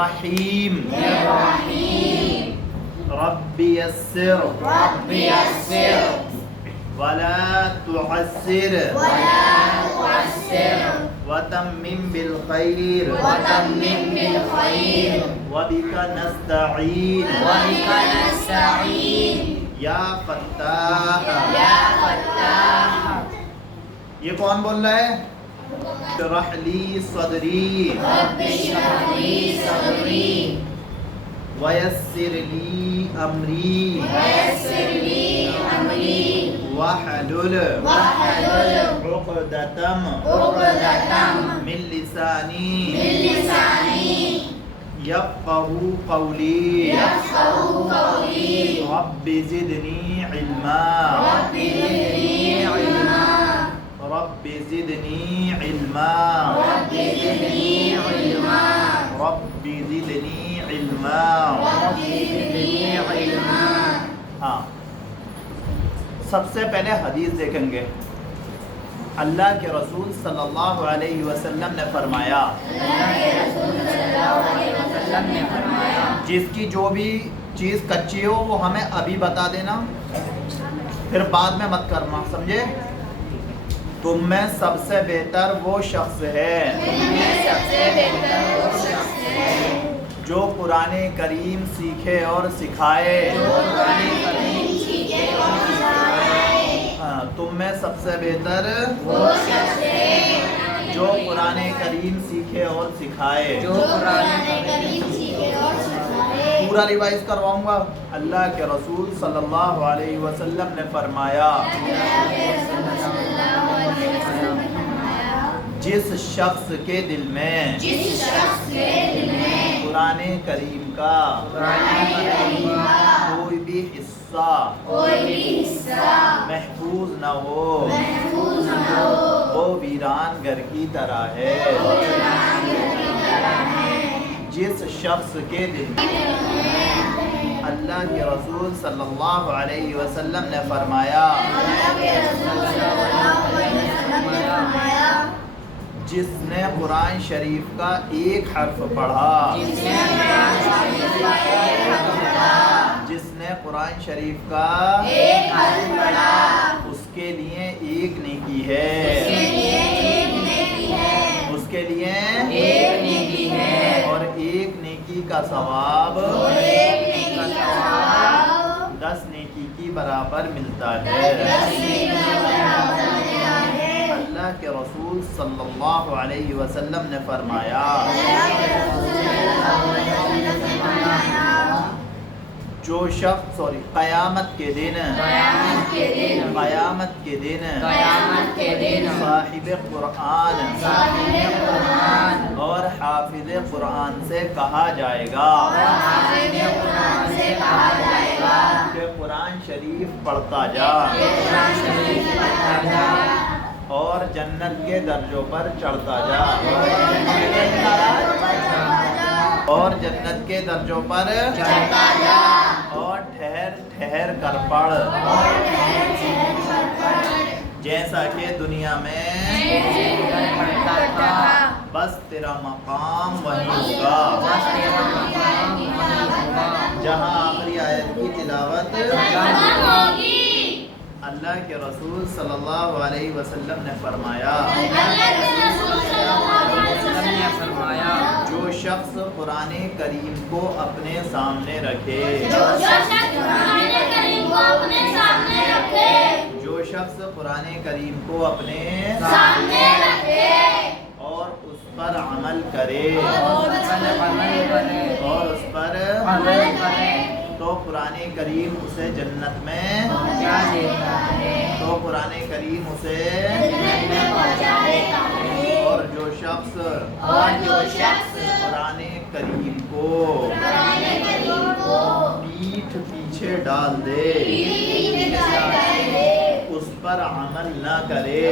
رحیم رب یسر ولا تعسر وتمم بالخير وبك نستعين یا فتاح. یہ کون بول رہا ہے؟ اشرح لی صدری ویسر لی امری واحلل عقدۃ من لسانی یفقهوا قولی رب زدنی علما رب زدنی علما رب زدنی علما. ہاں، سب سے پہلے حدیث دیکھیں گے. اللہ کے رسول صلی اللہ علیہ وسلم نے فرمایا جس کی جو بھی چیز کچی ہو وہ ہمیں ابھی بتا دینا، پھر بعد میں مت کرنا، سمجھے؟ تم میں سب سے بہتر وہ شخص ہے جو قرآن کریم سیکھے اور سکھائے. تم میں سب سے بہتر وہ شخص ہے جو قرآن کریم سیکھے اور سکھائے. پورا ریوائز کرواؤں گا. اللہ کے رسول صلی اللہ علیہ وسلم نے فرمایا جس شخص کے دل میں قرآن کریم کا کوئی بھی حصہ محفوظ نہ ہو وہ ویران گھر کی طرح ہے. جس شخص کے دل میں اللہ کے رسول صلی اللہ علیہ وسلم نے فرمایا جس نے قرآن شریف کا ایک حرف پڑھا جس نے قرآن شریف کا ایک حرف پڑھا اس کے لیے ایک نیکی ہے اس کے لیے ایک نیکی ہے اور ایک نیکی کا ثواب 10 نیکی کی برابر ملتا ہے. اللہ کے رسول صلی اللہ علیہ وسلم نے فرمایا جو شخص قیامت کے دن صاحب قرآن اور حافظ قرآن سے کہا جائے گا کہ قرآن شریف پڑھتا جا اور جنت کے درجوں پر چڑھتا جا اور جنت کے درجوں پر چڑھتا جا اور ٹھہر ٹھہر کر پڑھ جیسا کہ دنیا میں بس تیرا مقام وہی ہوگا جہاں آخری آیت کی تلاوت اللہ کے رسول صلی اللہ علیہ وسلم نے فرمایا جو شخص قرآن کریم کو اپنے سامنے رکھے جو شخص قرآن کریم کو اپنے سامنے رکھے اور اس پر عمل کرے تو قرآن کریم اسے جنت میں اور جو شخص قرآن کریم کو پیٹھ پیچھے ڈال دے اس پر عمل نہ کرے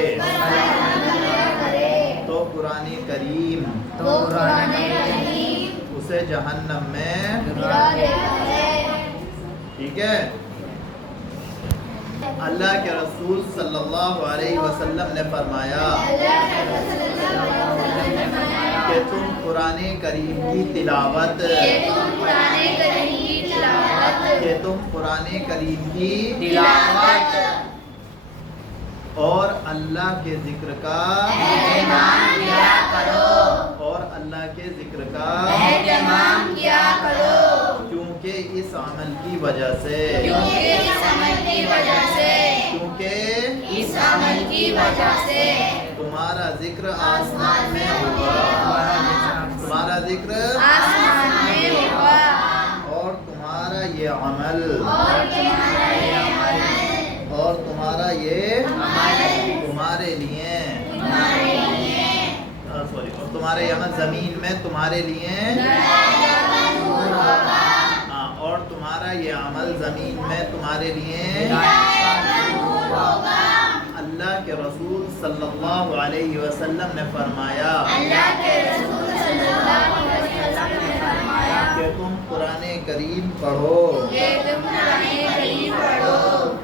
تو قرآن کریم اسے جہنم میں ٹھیک ہے. اللہ کے رسول صلی اللہ علیہ وسلم نے فرمایا کہ تم قرآن کریم کی تلاوت کہ تم قرآن کریم کی تلاوت اور اللہ کے ذکر کا اہتمام کیا کرو اور اللہ کے ذکر کا اہتمام کیا کرو کیونکہ اس عمل کی وجہ سے تمہارا ذکر آسمان میں ہوگا تمہارا ذکر آسمان میں ہوگا اور تمہارا یہ عمل اور تمہارا یہ تمہارے لیے سوری اور تمہارے عمل زمین میں تمہارے لیے اور تمہارا یہ عمل زمین میں تمہارے لیے اللہ کے رسول صلی اللہ علیہ وسلم نے فرمایا کہ تم قرآن کریم پڑھو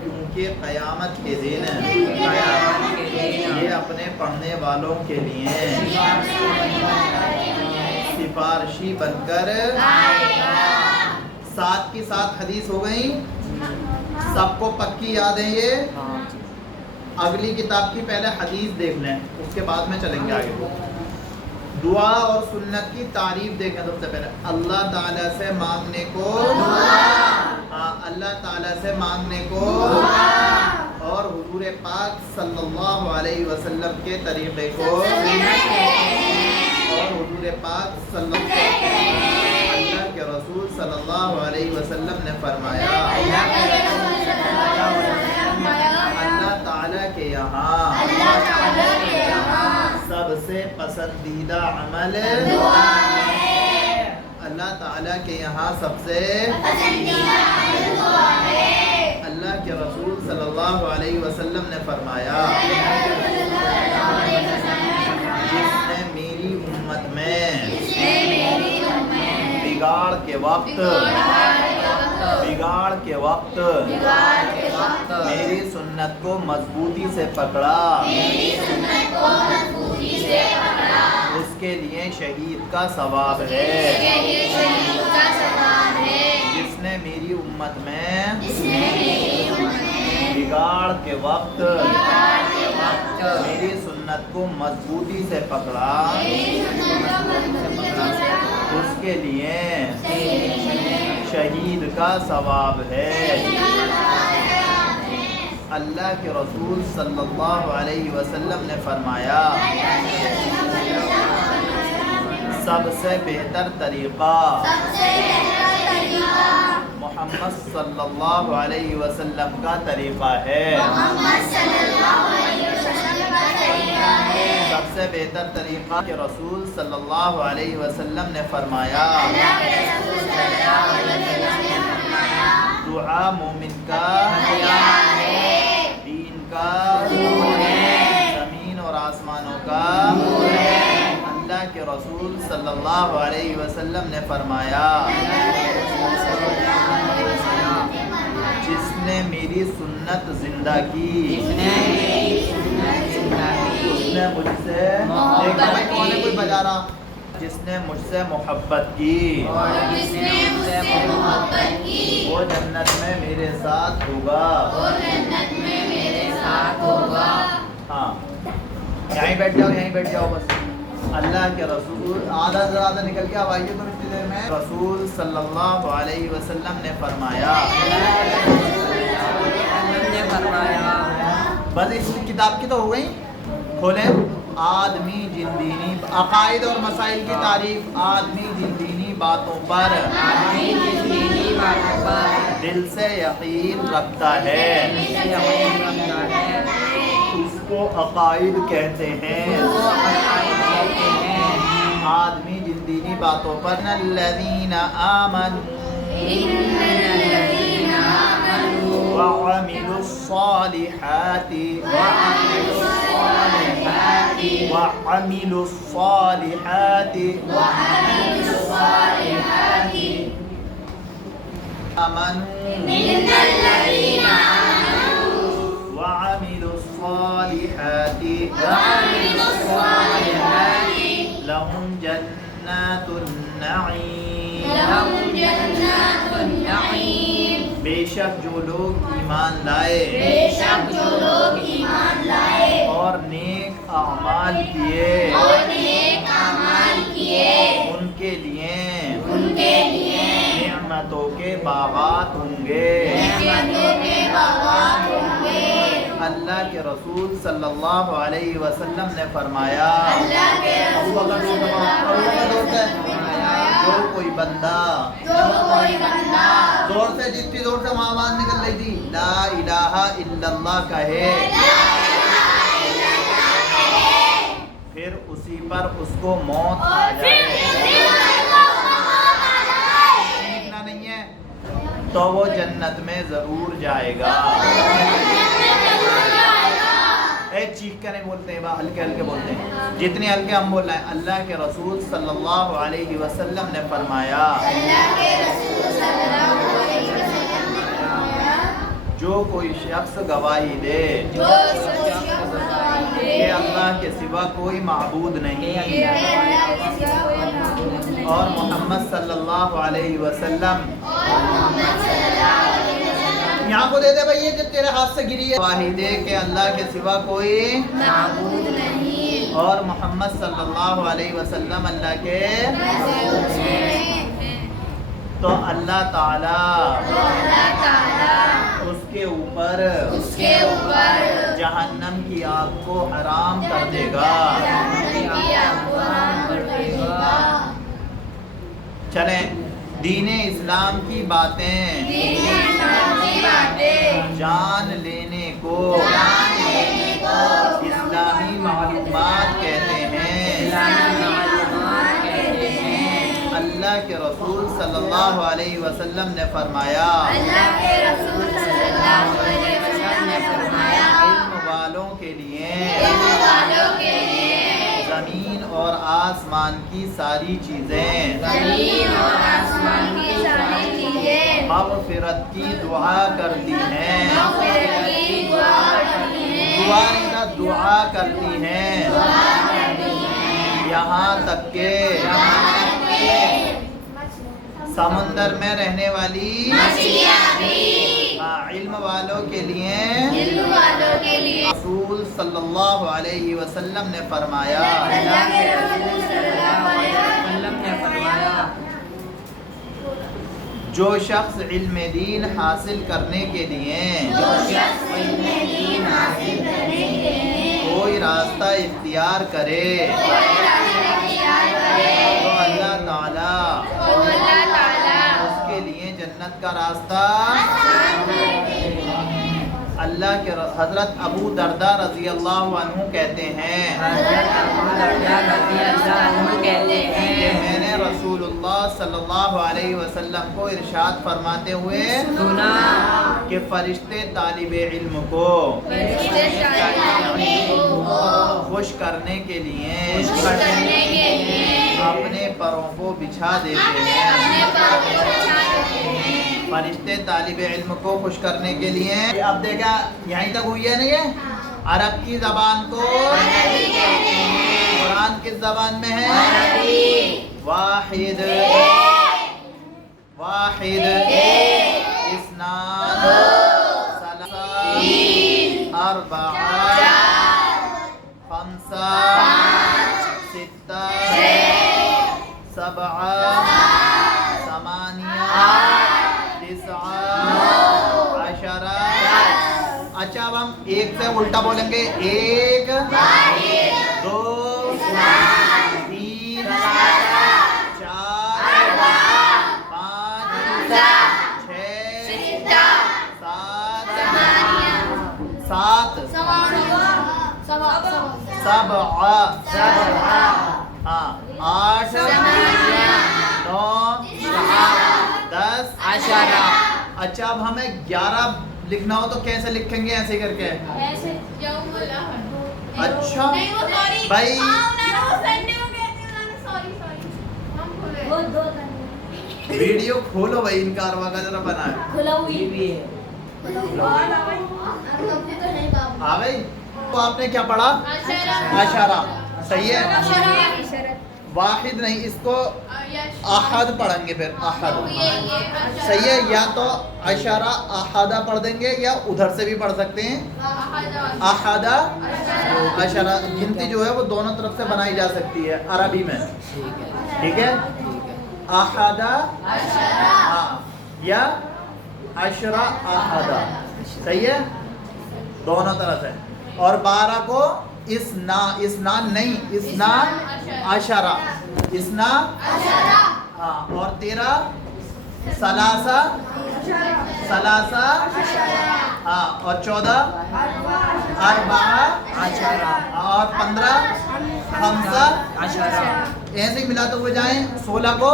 کیونکہ قیامت کے دن یہ اپنے پڑھنے والوں کے لیے سفارشی بن کر ساتھ کی ساتھ حدیث ہو گئی سب کو پکی یاد ہے یہ اگلی کتاب کی پہلے حدیث دیکھ لیں اس کے بعد میں چلیں گے آگے دعا اور سنت کی تعریف دیکھیں سب سے پہلے اللہ تعالیٰ سے مانگنے کو اللہ تعالیٰ سے مانگنے کو اور حضور پاک صلی اللہ علیہ وسلم کے طریقے کو اور حضور پاک صلی اللہ کے رسول صلی اللہ علیہ وسلم نے فرمایا اللہ تعالیٰ کے یہاں سب سے پسندیدہ عمل اللہ تعالیٰ کے یہاں سب سے اللہ کے رسول صلی اللہ علیہ وسلم نے فرمایا جس نے میری امت میں بگاڑ کے وقت میری سنت کو مضبوطی سے پکڑا اس کے لیے شہید کا ثواب ہے جس نے میری امت میں بگاڑ کے وقت میری سنت کو مضبوطی سے پکڑا اس کے لیے شہید کا ثواب ہے اللہ کے رسول صلی اللہ علیہ وسلم نے فرمایا سب سے بہتر طریقہ محمد صلی اللہ علیہ وسلم کا طریقہ ہے سب سے بہتر طریقہ کہ رسول صلی اللہ علیہ وسلم نے فرمایا دعا مومن کا دین کا زمین اور آسمانوں کا اللہ کے رسول صلی اللہ علیہ وسلم نے فرمایا جس نے میری سنت زندہ کی اس نے مجھ سے کوئی بجا رہا جس نے مجھ سے محبت کی وہ جنت میں میرے ساتھ ہوگا ہاں یہیں بیٹھ جاؤ بس اللہ کے رسول آدھا سے زیادہ نکل کے آئیے تو اتنی دیر میں رسول صلی اللہ علیہ وسلم نے فرمایا بس اس کتاب کی تو ہو گئی کھولیں آدمی جن دینی عقائد اور مسائل کی تعریف آدمی جن دینی باتوں پر دل سے یقین رکھتا ہے اس کو عقائد کہتے ہیں آدمی جن دینی باتوں پر الذین آمنوا وعملوا الصالحات وعملوا الصالحات لهم جنات جنات النعیم لهم جنات النعیم بے شک جو لوگ ایمان لائے بے شک جو لوگ ایمان لائے اور نیک اعمال کیے اور نیک اعمال کیے ان کے لیے نعمتوں کے باغات ہوں گے نعمتوں کے باغات ہوں گے اللہ کے رسول صلی اللہ علیہ وسلم نے فرمایا اللہ کے رسول صلی اللہ علیہ وسلم نے فرمایا جو کوئی بندہ زور سے جتنی زور سے وہاں آواز نکل رہی تھی لا الہ الا اللہ کہے پھر اسی پر اس کو موت آ جائے سیکھنا نہیں ہے تو وہ جنت میں ضرور جائے گا چیخ کر نہیں بولتے ہیں ہلکے ہلکے بولتے ہیں جتنے ہلکے ہم بول رہے ہیں اللہ کے رسول صلی اللہ علیہ وسلم نے فرمایا جو کوئی شخص گواہی دے کہ اللہ کے سوا کوئی معبود نہیں اور محمد صلی اللہ علیہ وسلم یہاں کو دے دے بھائی یہ جو تیرے ہاتھ سے گری ہے گواہی دے کہ اللہ کے سوا کوئی معبود نہیں اور محمد صلی اللہ علیہ وسلم اللہ کے تو اللہ تعالی اس کے اوپر جہنم کی آگ کو حرام کر دے گا چلیں دین اسلام کی باتیں جان لینے کو اسلامی معلومات کہتے ہیں اللہ کے رسول صلی اللہ علیہ وسلم نے فرمایا علم والوں کے لیے زمین اور آسمان کی ساری چیزیں مغفرت کی دعا کرتی ہیں دعا کرتی ہیں یہاں تک کہ سمندر میں رہنے والی علم والوں کے لیے رسول صلی اللہ علیہ وسلم نے فرمایا جو شخص علم دین حاصل کرنے کے لیے کوئی راستہ اختیار کرے تو اللہ تعالی اس کے لیے جنت کا راستہ اللہ کے حضرت ابو درداء رضی اللہ عنہ کہتے ہیں کہ میں نے رسول اللہ صلی اللہ علیہ وسلم کو ارشاد فرماتے ہوئے سنا کہ فرشتے طالب علم کو خوش کرنے کے لیے اپنے پروں کو بچھا دیتے ہیں فرشتے طالب علم کو خوش کرنے کے لیے اب دیکھا یہیں تک ہوئی ہے نہیں ہے عرب کی زبان کو قرآن کس زبان میں ہے واحد اثنان ثلاثہ اربعہ خمسہ ستہ سبعہ ثمانیہ اچھا اب ہم ایک سے الٹا بولیں گے ایک دو تین چار پانچ چھ سات سبعہ ہاں آٹھ نو دس اچھا اب ہمیں 11 لکھنا ہو تو کیسے لکھیں گے ایسے کر کے اچھا بھائی ویڈیو کھولو بھائی ان کا اروا کا ذرا بنا ہے ہاں بھائی تو آپ نے کیا پڑھا اشارہ صحیح ہے واحد نہیں، اس کو احد پڑھیں گے، پھر احد صحیح ہے. یا تو عشرہ احدہ پڑھ دیں گے یا ادھر سے بھی پڑھ سکتے ہیں احدہ عشرہ. گنتی جو ہے وہ دونوں طرف سے بنائی جا سکتی ہے عربی میں. ٹھیک ہے، احدہ ہاں یا عشرہ احدہ. صحیح ہے، دونوں طرف ہے. اور 12 کو اسنا نہیں، اسنا عشرہ، اسنا ہاں. اور 13 ثلاثہ ہاں. اور 14 اربعہ اور 15 خمسہ ایسے ہی ملاتے ہوئے جائیں. 16 کو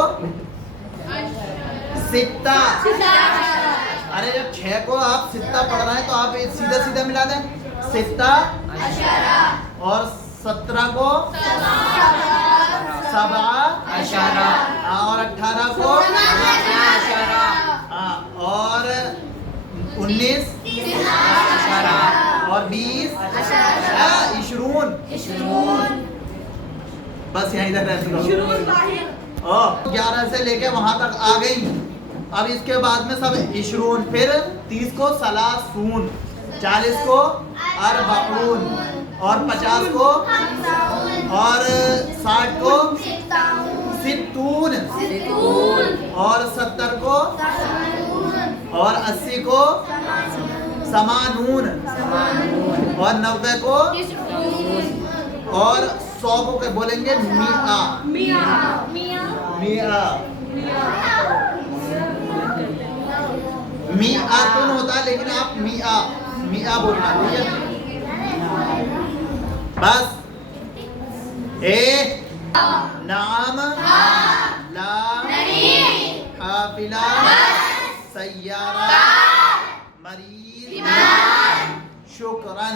ستہ. ارے جب 6 کو آپ ستہ پڑھ رہے ہیں تو آپ سیدھا سیدھا ملا دیں ستہ. اور 17 کو سبعہ اور 18 کو اور 19 اور 20 20. بس یہیں تک رہتی ہو. 11 سے لے کے وہاں تک آ گئی. اب اس کے بعد میں سب 20. پھر 30 کو ثلاثون، 40 کو اربعون اور 50 کو اور 60 کو ستون اور 70 کو اور 80 کو سمانون اور 90 کو اور 100 کو بولیں گے میعاتن ہوتا ہے، لیکن آپ میعہ بولنا. ٹھیک ہے، بس. نعم لا حافلہ سیارہ مریض شکراً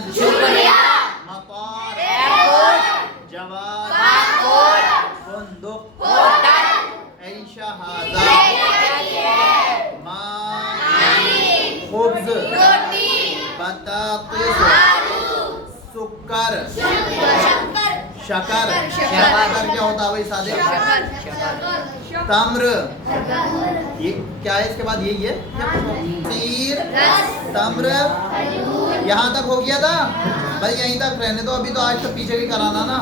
مطار جواد فندق عیشہ ہذا خبز بطاطس سکر شکر. شکر کیا ہوتا ہے بھائی سادے؟ تمر. یہ کیا ہے اس کے بعد؟ یہی ہے تیر تمر. یہاں تک ہو گیا تھا بھائی، یہیں تک رہنے دو. ابھی تو آج تک پیچھے بھی کرانا نا.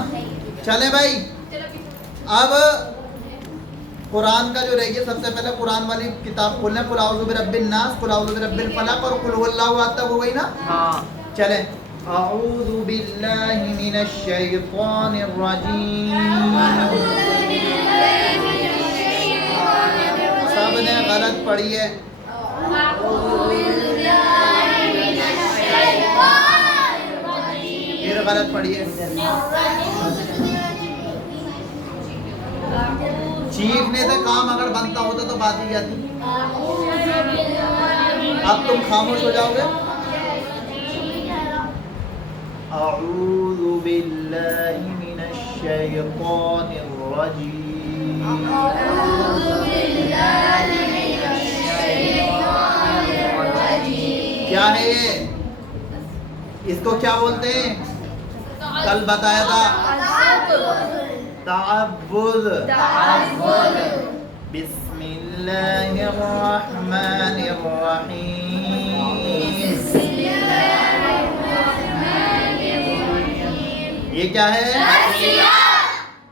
چلیں بھائی، اب قرآن کا جو رہ گیا، سب سے پہلے قرآن والی کتاب کھولنا. قل اعوذ برب الناس، قل اعوذ برب الفلق اور قل هو اللہ احد تک ہو گئی نا. چلیں. اعوذ باللہ من الشیطان الرجیم. سب نے غلط پڑھی ہے. پھر غلط پڑھی ہے. چیخنے سے کام اگر بنتا ہوتا تو بات ہی کیا تھی. اب تم خاموش ہو جاؤ گے. اعوذ باللہ من الشیطان الرجیم. کیا ہے یہ؟ اس کو کیا بولتے ہیں؟ کل بتایا تھا تعبد. بسم اللہ الرحمن الرحیم. یہ کیا ہے؟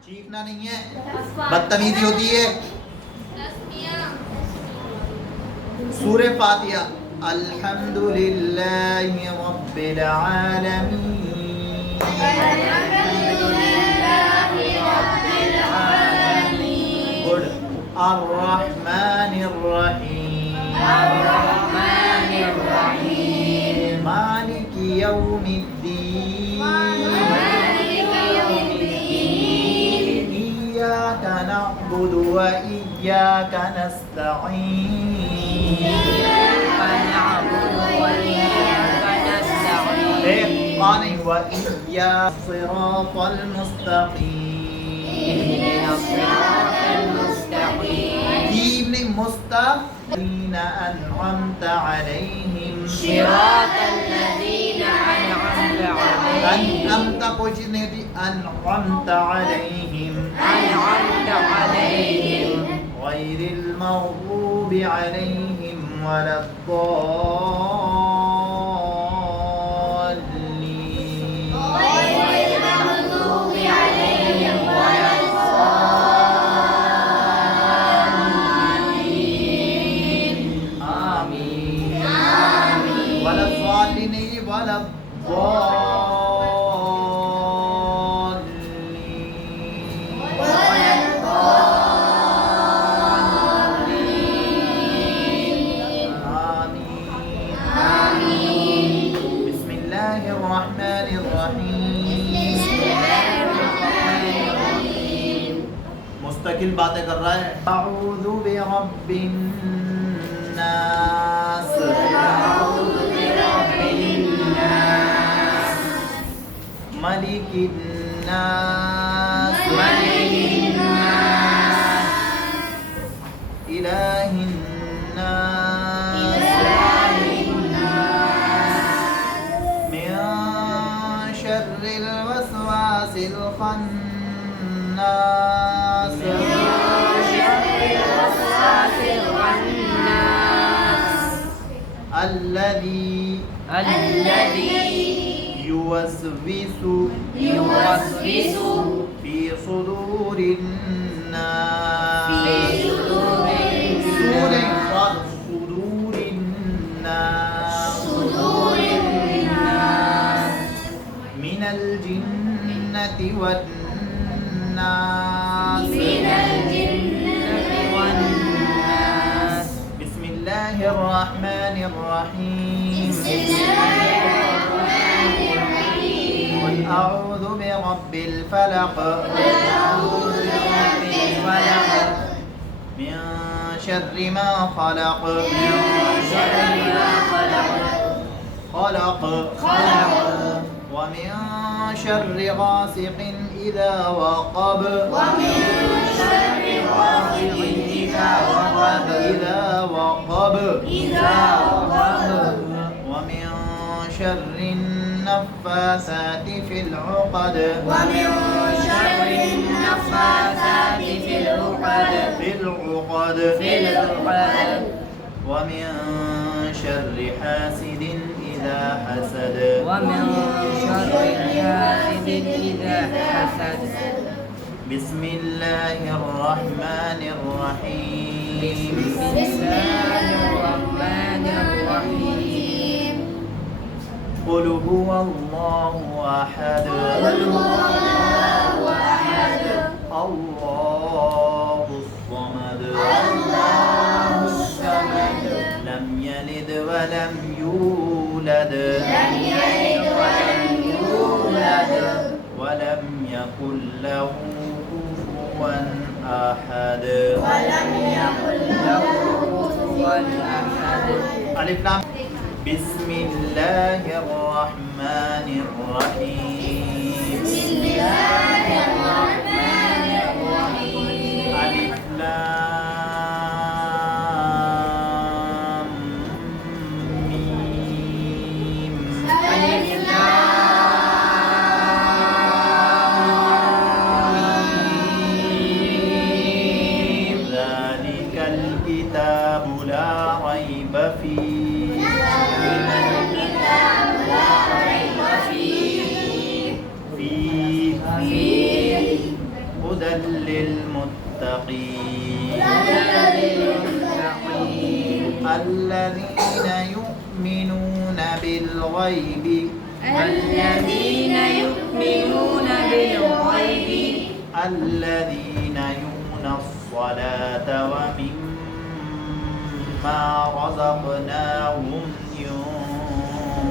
چیخنا نہیں ہے، بدتمیزی ہوتی ہے. سورہ فاتحہ. الحمدللہ رب العالمین. گڈ. الرحمن الرحیم. مالک یوم الدین. إياك نعبد وإياك نستعين. وإياك الصراط المستقيم. الذين أنعمت عليهم. صراط الذين أنعمت عليهم انعمت کوئی چیز نہیں ہوتی انعمت علیہم أنعمت عليهم غیر المغضوب علیہم ولا الضالین غير المغضوب عليهم ولا الضالين آمین ولا الضالین نہیں ولا الضالین ولا الضالين آمین آمين بسم اللہ الرحمن الرحیم مستقل باتیں کر رہا ہے اعوذ برب الناس أعوذ برب الناس ملك الناس ملك الناس إله الناس إله الناس من شر الوسواس الخناس شر الوسواس الخناس الذي يوسوس يوسوس في صدور الناس في صدور الناس صدور الناس صدور الناس من الجنة والناس من الجنة والناس بسم الله الرحمن الرحيم بسم الله الرحمن الرحيم قل أعوذ برب الفلق قل أعوذ برب الفلق من شر ما خلق من شر ما خلق ومن شر غاسق إذا وقب ومن شر غاسق إذا وقب إذا وقب ومن شر النفاثات في العقد ومن شر النفاثات في العقد في العقد ومن شر حاسد إذا حسد ومن شر حاسد إذا حسد بسم الله الرحمن الرحيم بسم الله الرحمن الرحيم قل هو الله أحد قل هو الله أحد الله الصمد الله الصمد لم يلد ولم يولد لم يلد ولم يولد ولم يكن له كفوا أحد ولم يكن له كفوا أحد ألف لام بسم الله الرحمن الرحيم بسم الله الرحمن الرحيم ألف لام ميم ألف لام ذلك الكتاب لا ريب فيه الكتاب لا ريب فيه فيه هدى للمتقين الذين يؤمنون بالغيب الذين يؤمنون بالغيب الذين يؤمنون الصلاة ومما رزقناهم ينفقون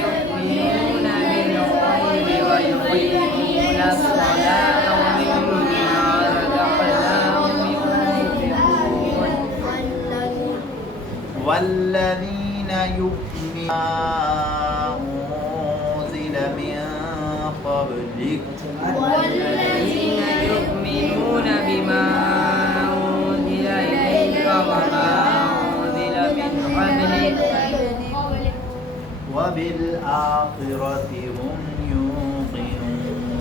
يؤمنون بالغيب ويقيمون الصلاة ومما رزقناهم ينفقون والذين يؤمنون ما أنزل من قبلك والذين يؤمنون بما أنزل إليك وما أنزل من قبلك وبالآخرة هم يوقنون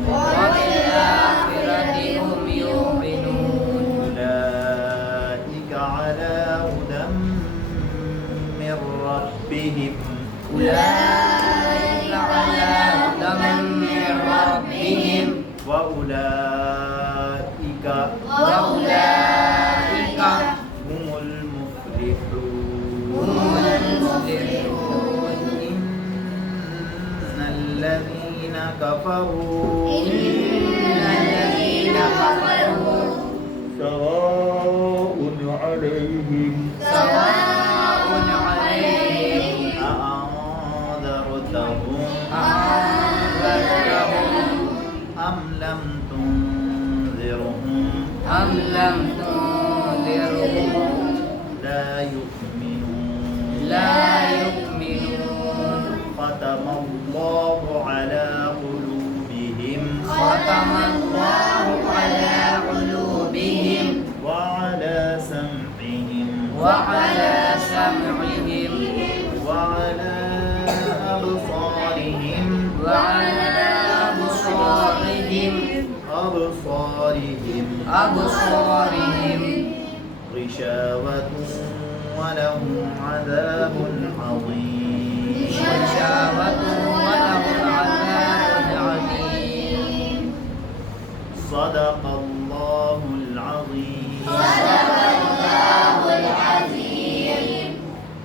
وبالآخرة هم يوقنون أولئك على هدى من ربهم أولئك على هدى من ربهم وأولئك هم المفلحون هم المفلحون إن الذين كفروا سواء عليهم سواء عليهم أأنذرتهم أنذرتهم أم لم تنذرهم أم لم تنذرهم لا يؤمنون لا يؤمنون ختم الله على قلوبهم ختم الله على قلوبهم وعلى سمعهم وعلى سمعهم وعلى أبصارهم وعلى أبصارهم غشاوة ولهم عذاب عظيم غشاوة ولهم عذاب عظيم صدق الله العظيم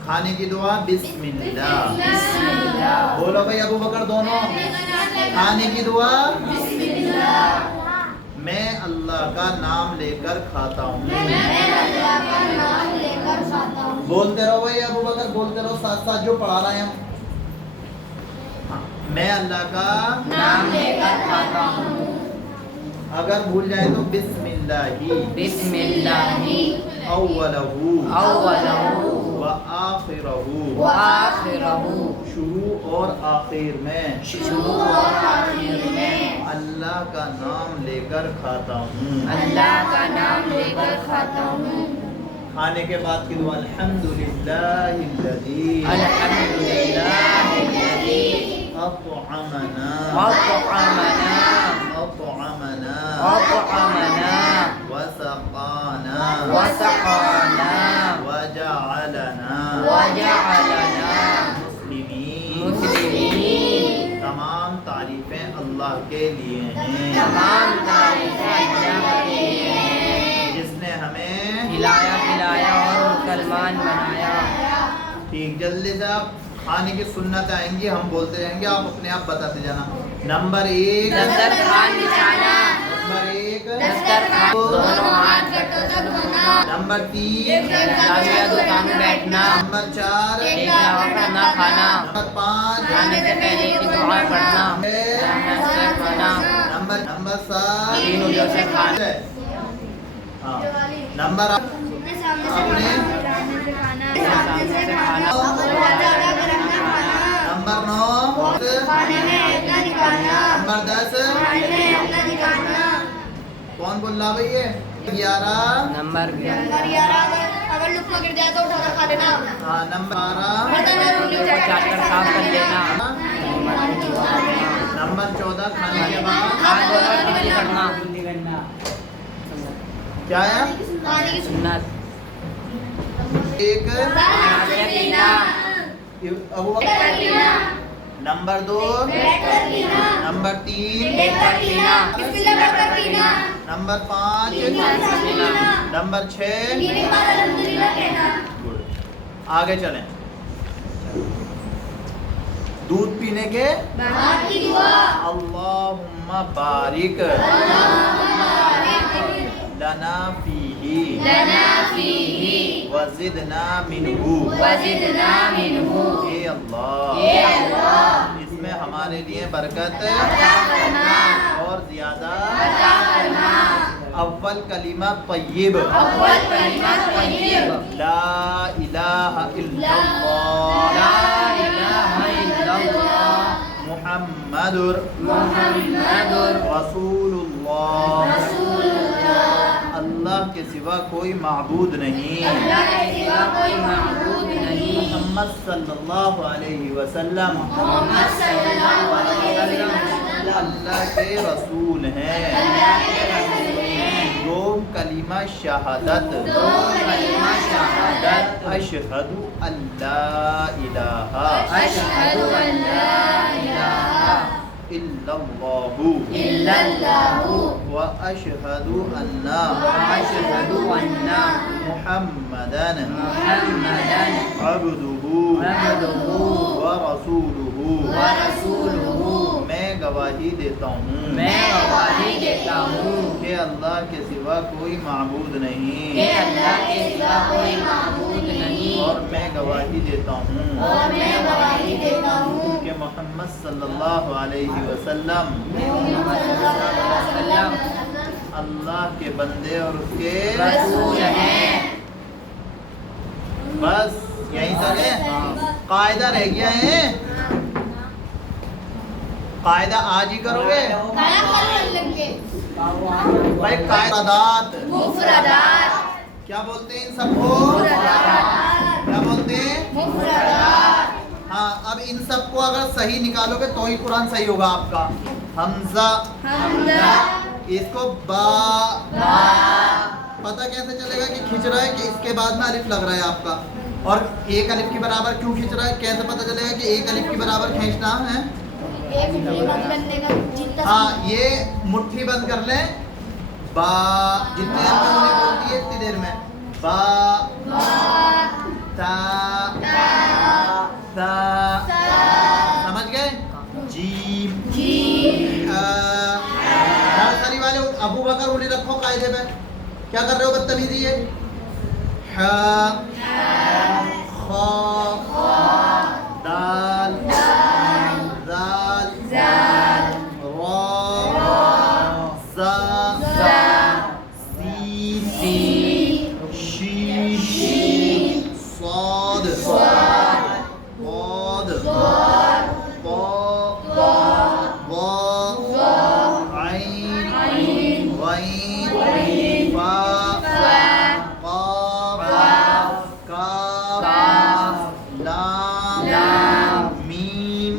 کھانے کی دعا بسم اللہ بسم اللہ بولو بھائی ابو بکر دونوں کھانے کی دعا میں اللہ کا نام لے کر کھاتا ہوں بولتے رہو بھائی ابو بکر بولتے رہو ساتھ ساتھ جو پڑھا رہے ہیں ہم میں اللہ کا نام لے کر کھاتا ہوں اگر بھول جائے تو بسم اللہ بسم اللہ اولہ اولہ وآخرہ وآخرہ شروع اور آخر میں شروع اور آخر میں اللہ کا نام لے کر کھاتا ہوں اللہ کا نام لے کر کھاتا ہوں کھانے کے بعد کی دعا الحمدللہ الذی الحمدللہ الذی اطعمنا اطعمنا وسقانا وسقانا وجعلنا مسلمین تمام تعریفیں اللہ کے لیے ہیں تمام تعریفیں اللہ کے لیے ہیں جس نے ہمیں ہلایا پلایا اور مسلمان بنایا ٹھیک جلدی سے آپ کھانے کی سنت آئیں گی ہم بولتے رہیں گے آپ اپنے آپ بتاتے جانا نمبر 1 دسترخوان بچھانا نمبر 1 دسترخوان دونوں ہاتھ گٹوں تک دھونا نمبر 3 داویہ دکان میں بیٹھنا نمبر 4 ایک جگہ کھانا کھانا نمبر 5 کھانے سے پہلے کی دعا پڑھنا ناشتہ کھانا نمبر 7 تین انگلیوں سے کھانا نمبر سامنے سے کھانا نمبر 9 نمبر 10 کون بول رہا بھائی یہ 11 نمبر اگر لقمہ گر جائے تو اٹھا کر کھا لینا نمبر 12 چاٹ کر صاف کر لینا نمبر 14 کھانے کے بعد ہاتھ دھو کر ٹکلی کرنا کیا ہے سنت ایک ناشتہ پینا ابو بکر نمبر 2 نمبر 3 نمبر 5 نمبر 6 آگے چلیں دودھ پینے کے اللہم بارک لنا فیہ وزدنا منہ اے اللہ اس میں ہمارے لیے برکت اور زیادہ اول کلمہ طیب لا الہ الا اللہ محمد رسول اللہ اللہ کے سوا کوئی معبود نہیں محمد صلی اللہ علیہ وسلم محمد صلی اللہ علیہ وسلم اللہ کے رسول ہیں دو کلمہ شہادت اشہد ان لا الہ اشہد ان لا الہ الا اللہ الا اللہ واشہد ان وأشهد أن محمدا محمدا عبدہ ورسولہ ورسولہ میں گواہی دیتا ہوں میں گواہی دیتا ہوں کہ اللہ کے سوا کوئی معبود نہیں کہ اللہ کے سوا کوئی معبود نہیں اور میں گواہی دیتا ہوں اور میں گواہی دیتا ہوں کہ محمد صلی اللہ علیہ وسلم وسلم اللہ کے بندے اور اس کے رسول ہیں بس یہیں تک ہے قاعدہ رہ گیا ہے قاعدہ آج ہی کرو گے قائم کر لیں گے بھائی قاعدات مفردات کیا بولتے ہیں ان سب کو کیا بولتے ہیں مفردات ہاں اب ان سب کو اگر صحیح نکالو گے تو ہی قرآن صحیح ہوگا آپ کا حمزہ حمزہ اس کو با پتہ کیسے چلے گا کہ کھینچ رہا ہے کہ اس کے بعد میں الف لگ رہا ہے آپ کا اور ایک الف کے برابر کیوں کھینچ رہا ہے کیسے پتہ چلے گا کہ ایک الف کے برابر کھینچنا ہے ایک بند کرنے کا جتنا ہاں یہ مٹھی بند کر لیں با جتنے دیر میں انہیں بولتی ہے اتنی دیر میں با تا تا سمجھ گئے جیم نرسری والے ابو بکر انہیں رکھو قاعدے پہ کیا کر رہے ہو بدتمیزی ہے خا دال زال را زا سین شین صاد ضاد طا ضا عین غین فا قاف کاف لام میم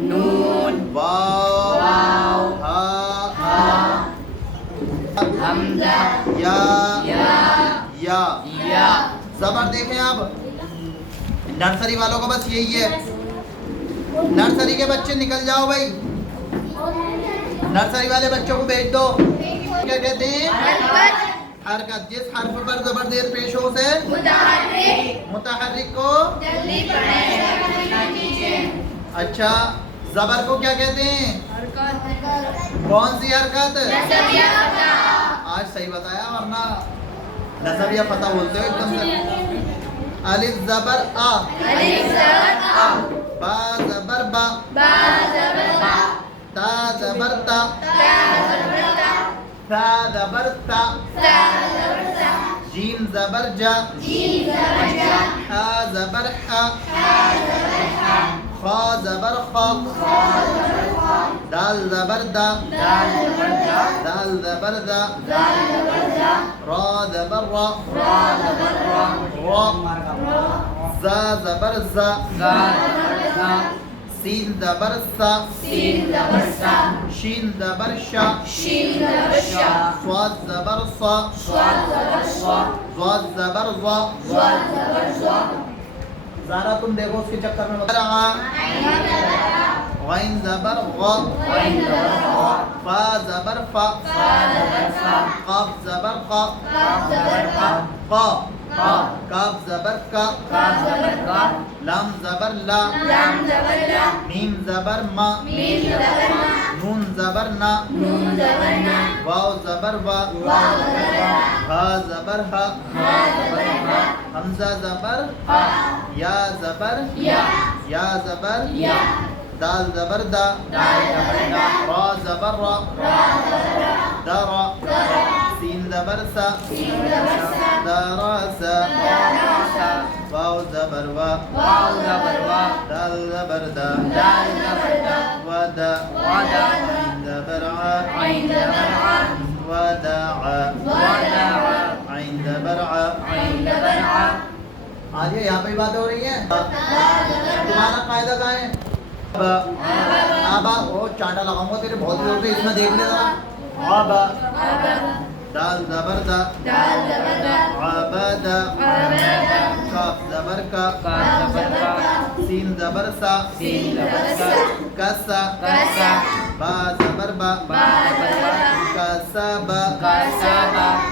نون واو ہا حمزہ یا یا زبر دیکھیں آپ نرسری والوں کو بس یہی ہے نرسری کے بچے نکل جاؤ بھائی نرسری والے بچوں کو بھیج دو کیا کہتے ہیں حرکت جس حرف پر زبر زیر پیش ہو سے متحرک کو اچھا زبر کو کیا کہتے ہیں کون سی حرکت آج صحیح بتایا ورنہ نظریہ فتح بولتے ہو ایک دم سے الف زبر آ با زبر با تا زبر تا ثا زبر تا جیم زبر جا حا زبر حا خا زبر خا دال زبر دا دال زبر دا را زبر را زا زبر زا سین زبر سا شین زبر شا صاد زبر صا ضاد زبر ضا ذرا تم دیکھو اس کے چکر میں غین زبر غا فا زبر فا قاف زبر قا قا کاف زبر کا لام زبر لا میم زبر ما نون زبر نا واو زبر وا ہا زبر ہا حمزہ زبر یا زبر یا زبر دال زبر دا را زبر را درا سین زبر سا دراسا واو زبر وا دال زبر دا ودا عین زبر ع وداع عین زبر ع آج یہاں پہ ہی باتیں ہو رہی ہیں. تمہارا قاعدہ کہاں ہے؟ آبا. وہ چانٹا لگاؤں گا تیرے بہت زور سے, اس میں دیکھ لے ذرا. آبا. دال زبر دا. عبدا. کاف زبر کا. سین زبر سا. کسا. با زبر با. کسبا.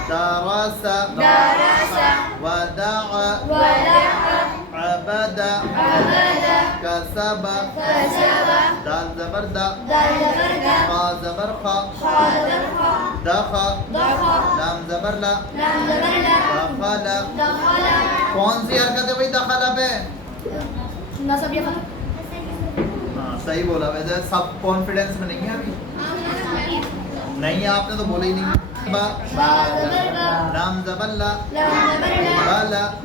درسا. ودع. عبدا. کسبا. دال زبر دا. خا زبر خا. دخا. لام زبر لا. دخلا. کون سی حرکت ہے بھائی دخلا پہ؟ نصب یا فتح. ہاں صحیح بولا. ویسے سب کانفیڈنس میں نہیں ہے ابھی. نہیں ہے, آپ نے تو بولا ہی نہیں. با. لام زبر لا.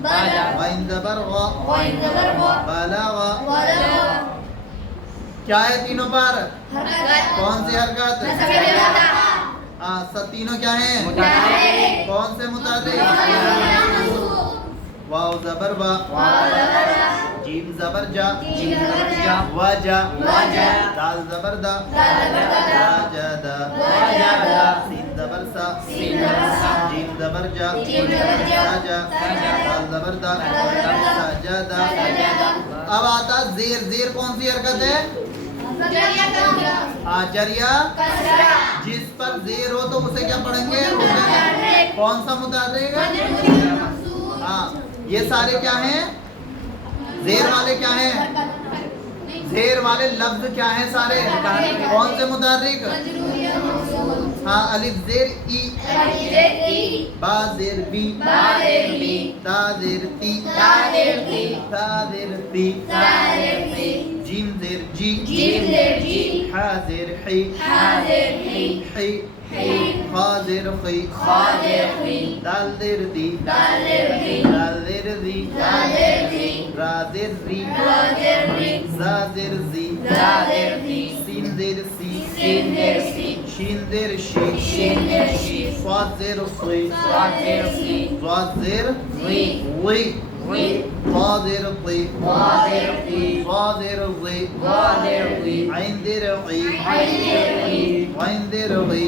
بالا. غین زبر غا. بلغا. کیا ہے تینوں پر؟ کون سی حرکت؟ ہاں تینوں کیا ہیں؟ کون سے متحرک؟ واو زبر وا. جیم زبر جا. وجا. دال زبر دا. وجدا. سین زبر سا. جیم زبر جا. سجا. دال زبر دا. سجدا. اب آتا زیر. زیر کون سی حرکت ہے؟ جریا. جس پر زیر ہو تو اسے کیا پڑھیں گے؟ کون سا متحرک؟ ہاں یہ سارے کیا ہیں؟ زیر والے کیا ہیں؟ زیر والے لفظ کیا ہیں سارے؟ کون سے متحرک؟ ہاں الف زیر ای. با زیر بی. تا زیر تی. تا زیر تی. جیم زیر جی. حا زیر حی. حی. خا زیر خی. دال زیر دی. دال زیر زی. را زیر ری. زا زیر زی. سین زیر سی. شین زیر شی. صاد زیر صی. ضاد زیر وی. طا زیر طی. ضا زیر ضی. عین زیر عی. غین زیر غی.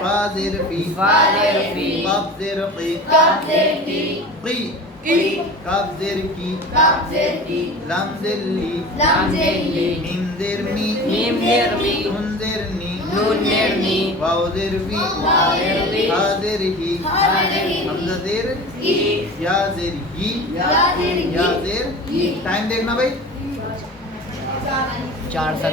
فا زیر فی. قاف زیر قی. قی. کاف زیر کی. لام زیر لی. میم زیر می. نون زیر نی. واو زیر وی. ہا زیر ہی. حمزہ زیر یا زیر ہی. یا زیر. ٹائم دیکھنا بھائی. 4:17